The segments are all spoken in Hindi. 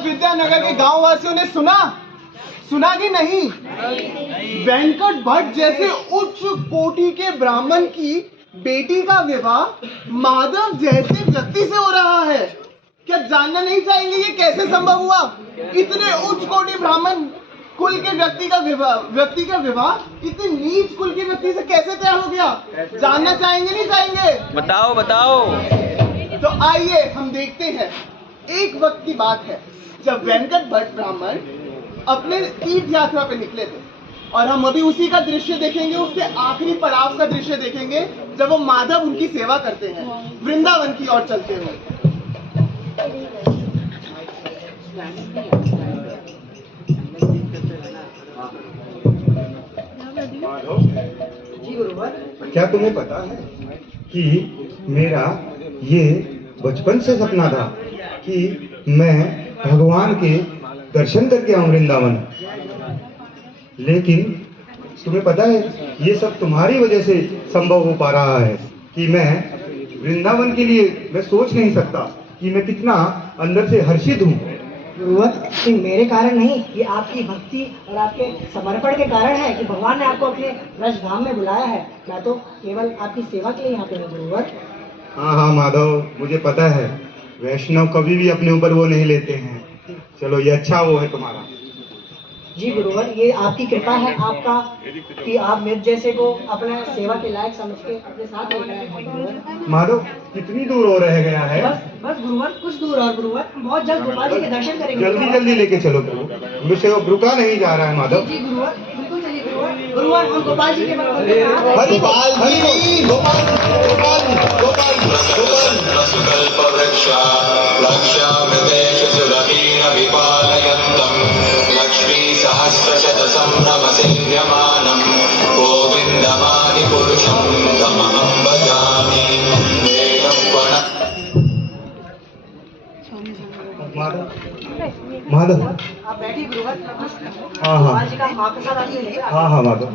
अब विद्यानगर के गांव वासियों ने सुना कि नहीं? वेंकट भट्ट जैसे उच्च कोटि के ब्राह्मण की बेटी का विवाह माधव जैसे व्यक्ति से हो रहा है। क्या जानना नहीं चाहेंगे ये कैसे संभव हुआ? इतने उच्च कोटि ब्राह्मण कुल के व्यक्ति का विवाह इतने नीच कुल के व्यक्ति से कैसे तय हो गया? जानना चाहेंगे नहीं चाहेंगे? बताओ। तो आइए हम देखते हैं। एक वक्त की बात है जब वेंकट भट्ट ब्राह्मण अपने तीर्थ यात्रा पे निकले थे, और हम अभी उसी का दृश्य देखेंगे, उसके आखिरी पड़ाव का दृश्य देखेंगे जब वो माधव उनकी सेवा करते हैं वृंदावन की ओर चलते हुए। जी गुरुवर, क्या तुम्हें पता है कि मेरा ये बचपन से सपना था कि मैं भगवान के दर्शन करके आऊं वृंदावन, लेकिन तुम्हें पता है ये सब तुम्हारी वजह से संभव हो पा रहा है कि मैं वृंदावन के लिए मैं सोच नहीं सकता कि मैं कितना अंदर से हर्षित हूँ। गुरुवर, ये मेरे कारण नहीं, ये आपकी भक्ति और आपके समर्पण के कारण है कि भगवान ने आपको अपने ब्रजधाम में बुलाया है। मैं तो केवल आपकी सेवा के लिए यहाँ पे हूँ गुरुवर। हाँ माधव, मुझे पता है वैष्णव कभी भी अपने ऊपर वो नहीं लेते हैं। चलो ये अच्छा वो है तुम्हारा। जी गुरुवर, ये आपकी कृपा है आपका कि आप मेरे जैसे को अपने सेवा के लायक समझ के अपने साथ लेकर आए हैं गुरुवर। माधव, कितनी दूर हो रह गया है? बस गुरुवर, कुछ दूर और गुरुवर, बहुत जल्द गोपाल जी के दर्शन करेंगे। जल्दी लेके चलो प्रभु, मुझसे वो रुका नहीं जा रहा है माधव। जी गुरुवर, बिल्कुल चलिए गुरुवर। गुरुवर, हम गोपाल जी के सहस्रशतसम्भ्रमसेव्यमानं गोविन्दमादिपुरुषं तमहं भजामि। माधव, आप बैठिए गुरुवर। हाँ गोपाल जी का महाप्रसाद आइए लेकर। हाँ माधव।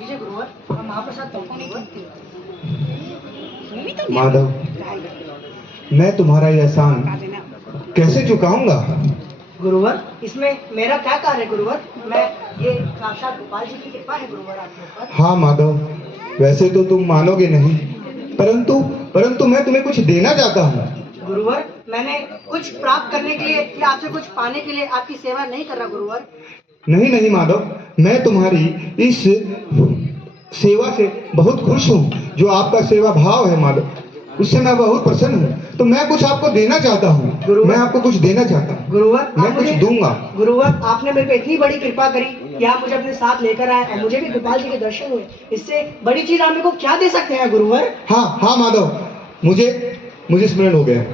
लीजिए गुरुवर, हम महाप्रसाद गुरुवर। माधव, मैं तुम्हारा ये एहसान कैसे चुकाऊंगा? गुरुवर, इसमें मेरा क्या कार्य है गुरुवर? मैं ये साक्षात गोपाल जी की कृपा है गुरुवर आपके ऊपर। हाँ माधव, वैसे तो तुम मानोगे नहीं, परंतु मैं तुम्हें कुछ देना चाहता हूँ। गुरुवर, मैंने कुछ प्राप्त करने के लिए या आपसे कुछ पाने के लिए आपकी सेवा नहीं कर रहा गुरुवर। नहीं माधव, मैं तुम्हारी इस सेवा से बहुत खुश हूँ। जो आपका सेवा भाव है माधव, उससे मैं बहुत प्रसन्न हूँ। तो मैं कुछ आपको देना चाहता हूँ। मैं आपको कुछ देना चाहता हूँ गुरुवर। मैं कुछ दूंगा। गुरुवर, आपने मेरे पे इतनी बड़ी कृपा करी कि आप मुझे अपने साथ लेकर आए और मुझे भी गोपाल जी के दर्शन हुए। इससे बड़ी चीज आप मेरे को क्या दे सकते हैं गुरुवर? हाँ माधव, मुझे स्मरण हो गया।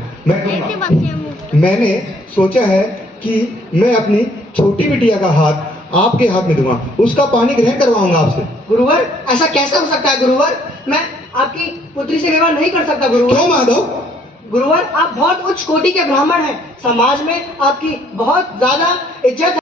मैंने सोचा है कि मैं अपनी छोटी बिटिया का हाथ आपके हाथ में दूंगा, उसका पानी ग्रहण करवाऊंगा आपसे। गुरुवर, ऐसा कैसे हो सकता है गुरुवर? मैं आपकी पुत्री से विवाह नहीं कर सकता गुरुवर। क्यों माधव? गुरुवर, आप बहुत उच्च कोटि के ब्राह्मण हैं, समाज में आपकी बहुत ज्यादा इज्जत है।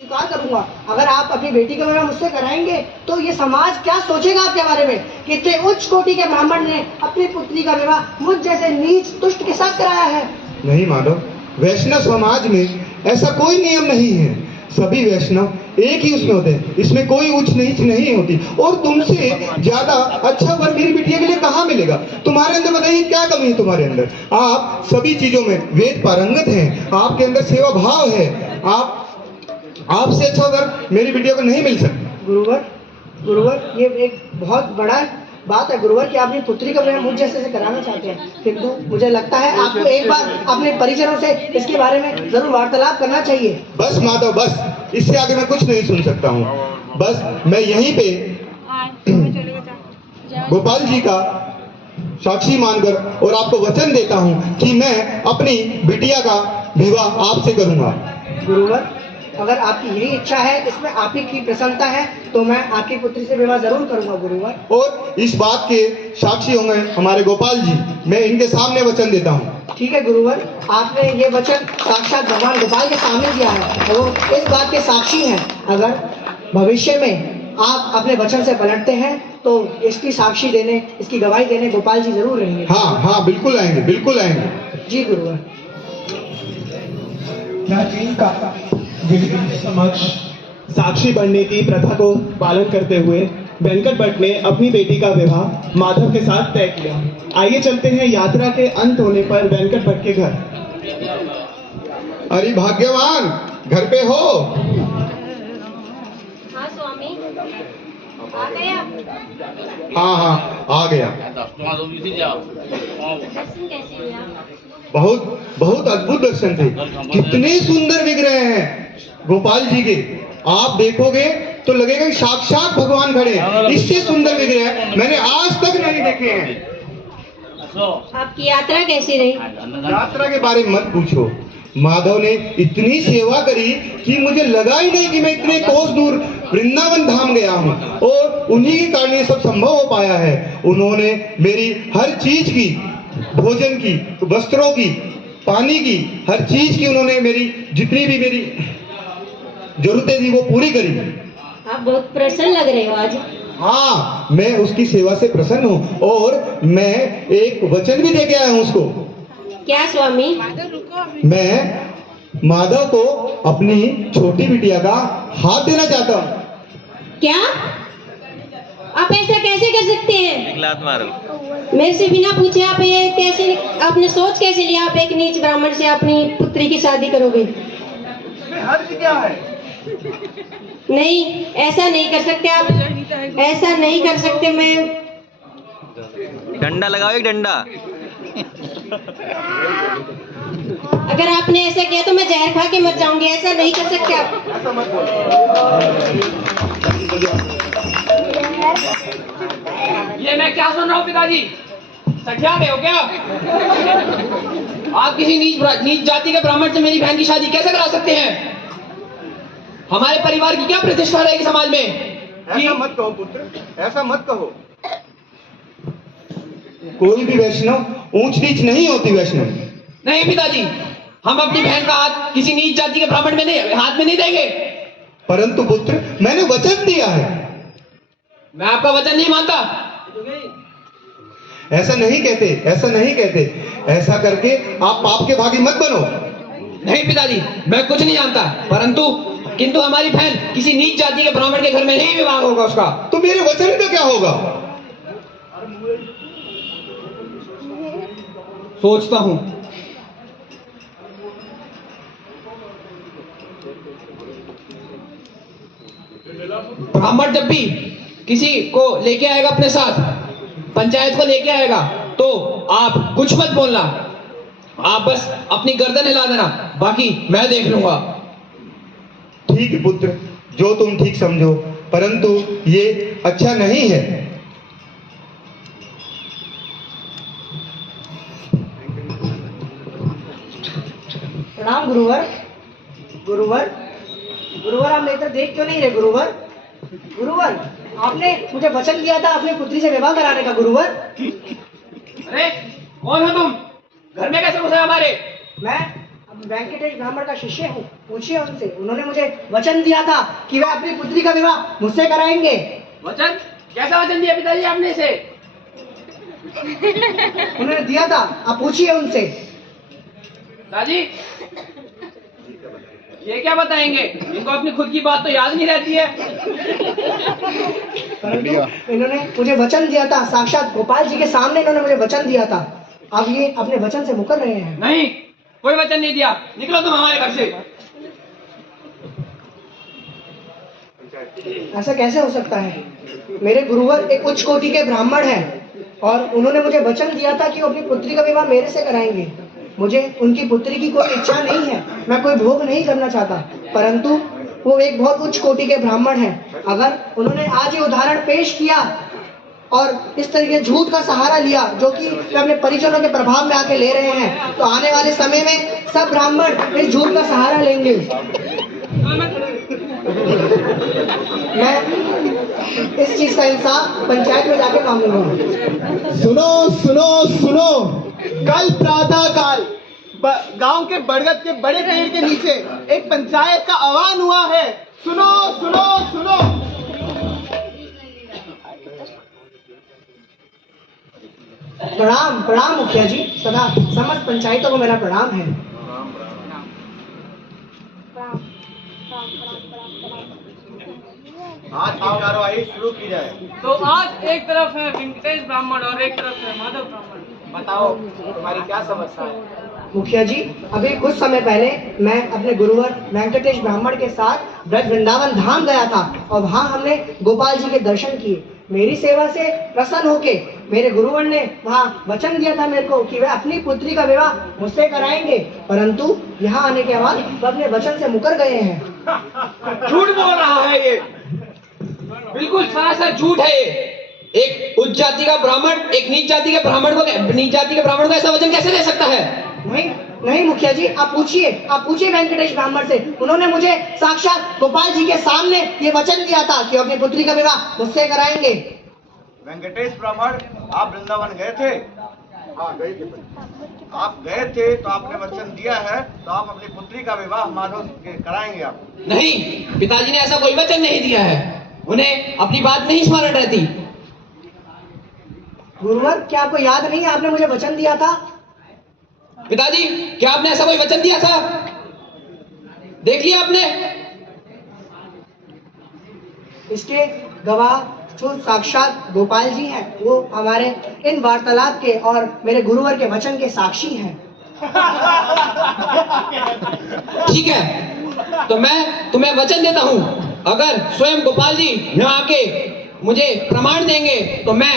स्वीकार करूंगा, अगर आप अपनी बेटी का विवाह मुझसे कराएंगे तो ये समाज क्या सोचेगा आपके बारे में कि इतने उच्च कोटि के ब्राह्मण ने अपनी पुत्री का विवाह मुझ जैसे नीच दुष्ट के साथ कराया है। नहीं माधव, वैष्णव समाज में ऐसा कोई नियम नहीं है। सभी वैष्णव एक ही उसमें होते हैं, इसमें कोई उच्च नीच नहीं होती। और तुमसे ज्यादा अच्छा वर मेरी बिटिया के लिए कहाँ मिलेगा? तुम्हारे अंदर बताइए क्या कमी है तुम्हारे अंदर? आप सभी चीजों में वेद पारंगत हैं, आपके अंदर सेवा भाव है। आपसे अच्छा वर मेरी बिटिया को नहीं मिल सकता। गुरुवर, ये एक बहुत बड़ा बात है गुरुवर कि अपनी पुत्री का विवाह मुझ जैसे से कराना चाहते हैं, किंतु मुझे लगता है आपको एक बार अपने परिजनों से इसके बारे में जरूर वार्तालाप करना चाहिए। बस माधव, बस, इससे आगे मैं कुछ नहीं सुन सकता हूँ। बस मैं यहीं पे गोपाल जी का साक्षी मानकर और आपको वचन देता हूँ कि मैं अपनी बिटिया का विवाह आपसे करूंगा। गुरुवर, अगर आपकी यही इच्छा है, इसमें आप ही की प्रसन्नता है, तो मैं आपकी पुत्री से विवाह जरूर करूंगा गुरुवर। और इस बात के साक्षी होंगे हमारे गोपाल जी, मैं इनके सामने वचन देता हूँ। ठीक है गुरुवर, आपने ये वचन साक्षात भगवान गोपाल के सामने दिया है, वो इस बात के साक्षी हैं। अगर भविष्य में आप अपने वचन से पलटते हैं तो इसकी साक्षी देने, इसकी गवाही देने गोपाल जी जरूर रहेंगे। हाँ हाँ, बिल्कुल आएंगे, बिल्कुल आएंगे। जी गुरुवर। प्राचीन काल के समक्ष साक्षी बनने की प्रथा को पालन करते हुए वेंकट भट्ट ने अपनी बेटी का विवाह माधव के साथ तय किया। आइए चलते हैं यात्रा के अंत होने पर वेंकट भट्ट के घर। अरे भाग्यवान, घर पे हो? हाँ स्वामी, आ गए आप? हाँ हाँ, आ गया। दर्शन कैसे हुआ? बहुत बहुत अद्भुत दर्शन थे। कितने सुंदर विग्रह हैं गोपाल जी के। आप देखोगे तो लगेगा कि साक्षात भगवान खड़े हैं। इससे सुंदर विग्रह मैंने आज तक नहीं देखे हैं। आपकी यात्रा कैसी रही? यात्रा के बारे में मत पूछो। माधव ने इतनी सेवा करी कि मुझे लगा ही नहीं कि मैं इतने कोस दूर वृंदावन धाम गया हूँ, और उन्हीं के कारण ये सब संभव हो पाया है। उन्होंने मेरी हर चीज की, भोजन की, वस्त्रों की, पानी की, हर चीज की उन्होंने मेरी जितनी भी मेरी जरूरतें थी वो पूरी करी। आप बहुत प्रसन्न लग रहे हो आज। हाँ, मैं उसकी सेवा से प्रसन्न हूँ, और मैं एक वचन भी दे के आया हूँ उसको। क्या स्वामी? मैं माधव को अपनी छोटी बिटिया का हाथ देना चाहता हूँ। क्या आप ऐसा कैसे कर सकते हैं? मेरे से बिना पूछे आप ये कैसे, आपने सोच कैसे लिया आप एक नीच ब्राह्मण से अपनी पुत्री की शादी करोगे? हर्ष क्या है? नहीं, ऐसा नहीं कर सकते आप, ऐसा नहीं कर सकते। मैं डंडा लगाओ, एक डंडा। अगर आपने ऐसा किया तो मैं जहर खा के मर जाऊंगी। ऐसा नहीं कर सकते आप। ये मैं क्या सुन रहा हूँ पिताजी? सठिया गए हो क्या? आप किसी नीच जाति के ब्राह्मण से मेरी बहन की शादी कैसे करा सकते हैं? हमारे परिवार की क्या प्रतिष्ठा रहेगी समाज में? ऐसा मत कहो पुत्र, ऐसा मत कहो। कोई भी वैष्णव ऊंच नीच नहीं होती। वैष्णव नहीं पिताजी, हम अपनी बहन का हाथ किसी नीच जाति के ब्राह्मण में नहीं, हाथ में नहीं देंगे। परंतु पुत्र, मैंने वचन दिया है। मैं आपका वचन नहीं मानता। ऐसा नहीं कहते, ऐसा नहीं कहते। ऐसा करके आप पाप के भागी मत बनो। नहीं पिताजी, मैं कुछ नहीं जानता, किंतु हमारी बहन किसी नीच जाति के ब्राह्मण के घर में नहीं विवाह होगा उसका। तो मेरे वचन का क्या होगा? सोचता हूं। ब्राह्मण जब भी किसी को लेके आएगा अपने साथ, पंचायत को लेके आएगा, तो आप कुछ मत बोलना। आप बस अपनी गर्दन हिला देना, बाकी मैं देख लूंगा। ठीक है पुत्र, जो तुम ठीक समझो, परंतु ये अच्छा नहीं है। प्रणाम गुरुवर। गुरुवर, गुरुवर आप मेरी तरफ देख क्यों नहीं रहे? गुरुवर, गुरुवर आपने मुझे वचन दिया था अपनी पुत्री से विवाह कराने का। गुरुवर, अरे कौन हो तुम? घर में कैसे घुसे हमारे? मैं वेंकटेश ब्राह्मण का शिष्य हूँ, पूछिए उनसे। उन्होंने मुझे वचन दिया था कि वे अपनी पुत्री का विवाह मुझसे कराएंगे। वचन? कैसा वचन दिया पिताजी आपने इसे? उन्होंने दिया था, आप पूछिए उनसे। दादी, ये क्या बताएंगे? इनको अपनी खुद की बात तो याद नहीं रहती है। परंतु इन्होंने मुझे वचन दिया था, साक्षात गोपाल जी के सामने इन्होंने मुझे वचन दिया था। अब ये अपने वचन से मुकर रहे हैं। नहीं, कोई वचन नहीं दिया। निकलो तुम हमारे घर से। ऐसा कैसे हो सकता है? मेरे गुरुवर एक उच्च कोटि के ब्राह्मण हैं और उन्होंने मुझे वचन दिया था कि वो अपनी पुत्री का विवाह मेरे से कराएंगे। मुझे उनकी पुत्री की कोई इच्छा नहीं है, मैं कोई भोग नहीं करना चाहता, परंतु वो एक बहुत उच्च कोटि के ब्राह्मण हैं। अगर उन्होंने आज ये उदाहरण पेश किया और इस तरीके झूठ का सहारा लिया, जो कि वे अपने परिजनों के प्रभाव में आके ले रहे हैं, तो आने वाले समय में सब ब्राह्मण इस झूठ का सहारा लेंगे। मैं इस चीज का इंसाफ पंचायत में जाके मांगूंगा। सुनो सुनो सुनो, कल प्रातः काल गांव के बरगद के बड़े पेड़ के नीचे एक पंचायत का आह्वान हुआ है। सुनो सुनो सुनो। प्रणाम प्रणाम मुखिया जी, सदा समस्त पंचायतों को मेरा प्रणाम है। आज की कार्यवाही शुरू की जाए। तो आज एक तरफ है वेंकटेश ब्राह्मण और एक तरफ है माधव ब्राह्मण। बताओ तुम्हारी क्या समस्या है? मुखिया जी, अभी कुछ समय पहले मैं अपने गुरुवर वेंकटेश ब्राह्मण के साथ ब्रज वृंदावन धाम गया था और वहाँ हमने गोपाल जी के दर्शन किए। मेरी सेवा से प्रसन्न होके मेरे गुरुवर ने वहाँ वचन दिया था मेरे को कि वे अपनी पुत्री का विवाह मुझसे कराएंगे, परंतु यहाँ आने के बाद वो अपने वचन से मुकर गए हैं। झूठ बोल रहा है ये, बिल्कुल सरासर झूठ है ये। एक उच्च जाति का ब्राह्मण एक नीच जाति के ब्राह्मण को ऐसा वचन कैसे दे सकता है? नहीं नहीं मुखिया जी, आप पूछिए वेंकटेश ब्राह्मण से। उन्होंने मुझे साक्षात गोपाल जी के सामने ये वचन दिया था कि अपनी पुत्री का विवाह मुझसे कराएंगे। वेंकटेश ब्राह्मण, आप वृंदावन गए थे? हाँ गए थे। आप गए थे तो आपने वचन दिया है, तो आप अपनी पुत्री का विवाह माधव से कराएंगे आप? नहीं, पिताजी ने ऐसा कोई वचन नहीं दिया है, उन्हें अपनी बात नहीं स्मरण रहती। गुरुवर, क्या आपको याद नहीं है आपने मुझे वचन दिया था? पिताजी, क्या आपने ऐसा कोई वचन दिया था? देख लिया आपने? इसके गवाह जो साक्षात गोपाल जी हैं, वो हमारे इन वार्तालाप के और मेरे गुरुवर के वचन के साक्षी हैं। ठीक है, तो मैं तुम्हें वचन देता हूँ, अगर स्वयं गोपाल जी यहाँ आके मुझे प्रमाण देंगे तो मैं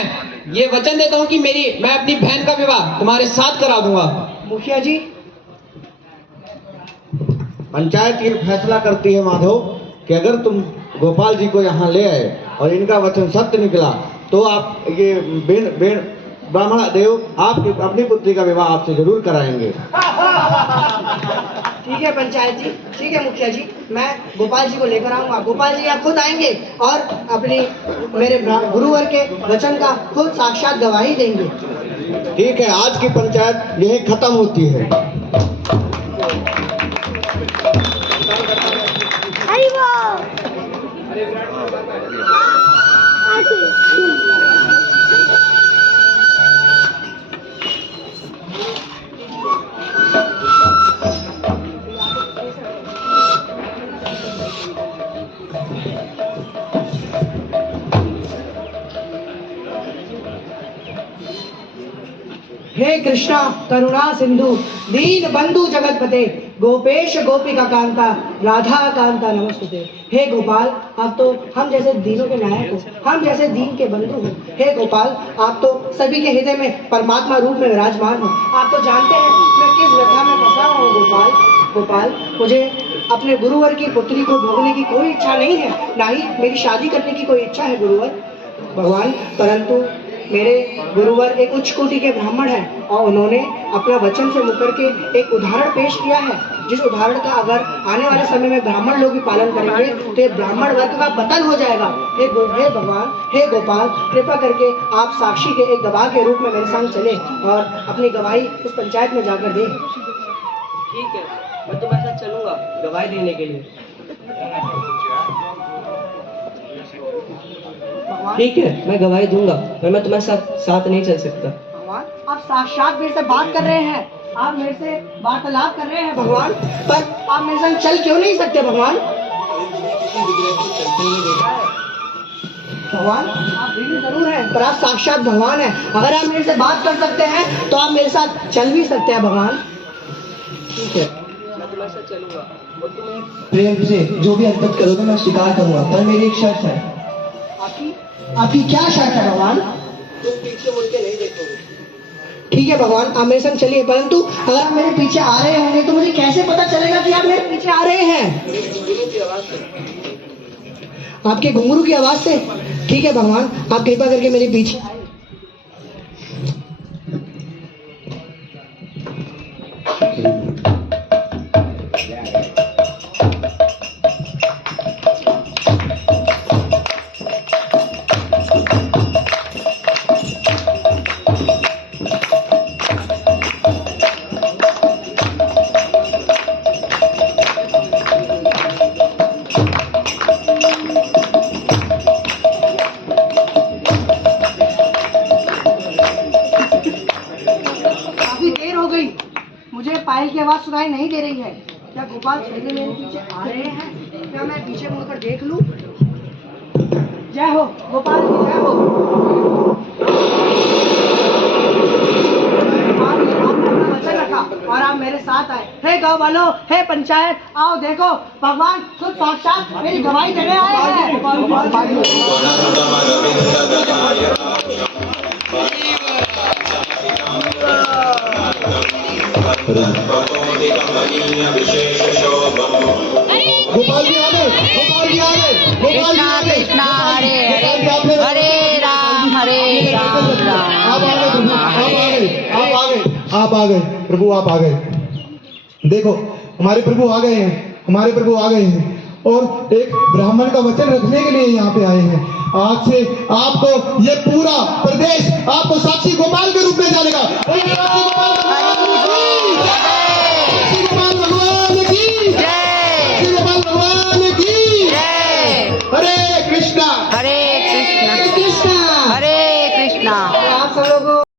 ये वचन देता हूँ कि मैं अपनी बहन का विवाह तुम्हारे साथ करा दूंगा। मुखिया जी, पंचायत ये फैसला करती है माधव कि अगर तुम गोपाल जी को यहाँ ले आए और इनका वचन सत्य निकला तो आप ये ब्राह्मण देव आप अपनी पुत्री का विवाह आपसे जरूर कराएंगे। ठीक है पंचायत जी, ठीक है मुखिया जी, मैं गोपाल जी को लेकर आऊंगा। गोपाल जी आप खुद आएंगे और अपनी मेरे गुरुवर के वचन का खुद साक्षात गवाही देंगे। ठीक है, आज की पंचायत यही खत्म होती है। हे कृष्णा करुणा सिंधु दीन बंधु जगतपते गोपेश गोपिका कांता राधा कांता नमस्तुते। हे गोपाल, आप तो हम जैसे दीनों के नायक हो, हम जैसे दीन के बंधु हो। हे गोपाल, आप तो सभी के हृदय में परमात्मा रूप में विराजमान हो। आप तो जानते हैं मैं किस व्यथा में फंसा हूँ। गोपाल, मुझे अपने गुरुवर की पुत्री को भोगने की कोई इच्छा नहीं है, ना ही मेरी शादी करने की कोई इच्छा है गुरुवर भगवान, परंतु मेरे गुरुवर एक उच्च कोटि के ब्राह्मण हैं और उन्होंने अपना वचन से मुकर के एक उदाहरण पेश किया है, जिस उदाहरण का अगर आने वाले समय में ब्राह्मण लोग भी पालन करेंगे तो ये ब्राह्मण वर्ग का पतन हो जाएगा। हे भगवान, हे गोपाल, कृपा करके आप साक्षी के एक गवाह के रूप में मेरे संग चले और अपनी गवाही उस पंचायत में जाकर दें। ठीक है, मैं तुम्हारे साथ चलूंगा गवाही देने के लिए। ठीक है, मैं गवाही दूंगा, पर मैं तुम्हारे साथ नहीं चल सकता। भगवान, आप साक्षात मेरे से बात कर रहे हैं, आप मेरे से वार्तालाप कर रहे हैं भगवान, पर आप मेरे संग चल क्यों नहीं सकते भगवान? भगवान, आप भी जरूर हैं, पर आप साक्षात भगवान हैं। अगर आप मेरे से बात कर सकते हैं तो आप मेरे साथ चल भी सकते हैं भगवान। ठीक है, मैं तुम्हारे साथ चलूंगा और तुम्हें प्रेम से जो भी हरकत करोगे मैं स्वीकार करूंगा, पर मेरी एक शर्त है। आपकी क्या शर्त है भगवान? तुम पीछे मुड़ के नहीं देखोगे। ठीक है भगवान, आप मेरे संग चलिए, परंतु अगर आप मेरे पीछे आ रहे होंगे तो मुझे कैसे पता चलेगा कि आप मेरे पीछे आ रहे हैं? घुंघरू की आवाज से। आपके घुंघरू की आवाज से? ठीक है भगवान, आप कृपा करके मेरे पीछे आवाज सुनाई नहीं दे रही है? क्या गोपाल सही में मेरे पीछे आ रहे हैं? क्या मैं पीछे मुड़कर देख लूं? जय हो गोपाल की जय हो। आपने अपना वचन रखा और आप मेरे साथ आए। हे गाँव वालों, हे पंचायत, आओ देखो भगवान खुद साक्षात मेरी गवाही देने आए हैं। गोपाल जी आ गए, गोपाल जी आ गए, गोपाल जी आ गए। कृष्णा हरे हरे हरे राम आप आ गए प्रभु, आप आ गए प्रभु, आप आ गए। देखो हमारे प्रभु आ गए हैं, हमारे प्रभु आ गए हैं और एक ब्राह्मण का वचन रखने के लिए यहाँ पे आए हैं। आज से आपको ये पूरा प्रदेश आपको साक्षी गोपाल के रूप में जानेगा।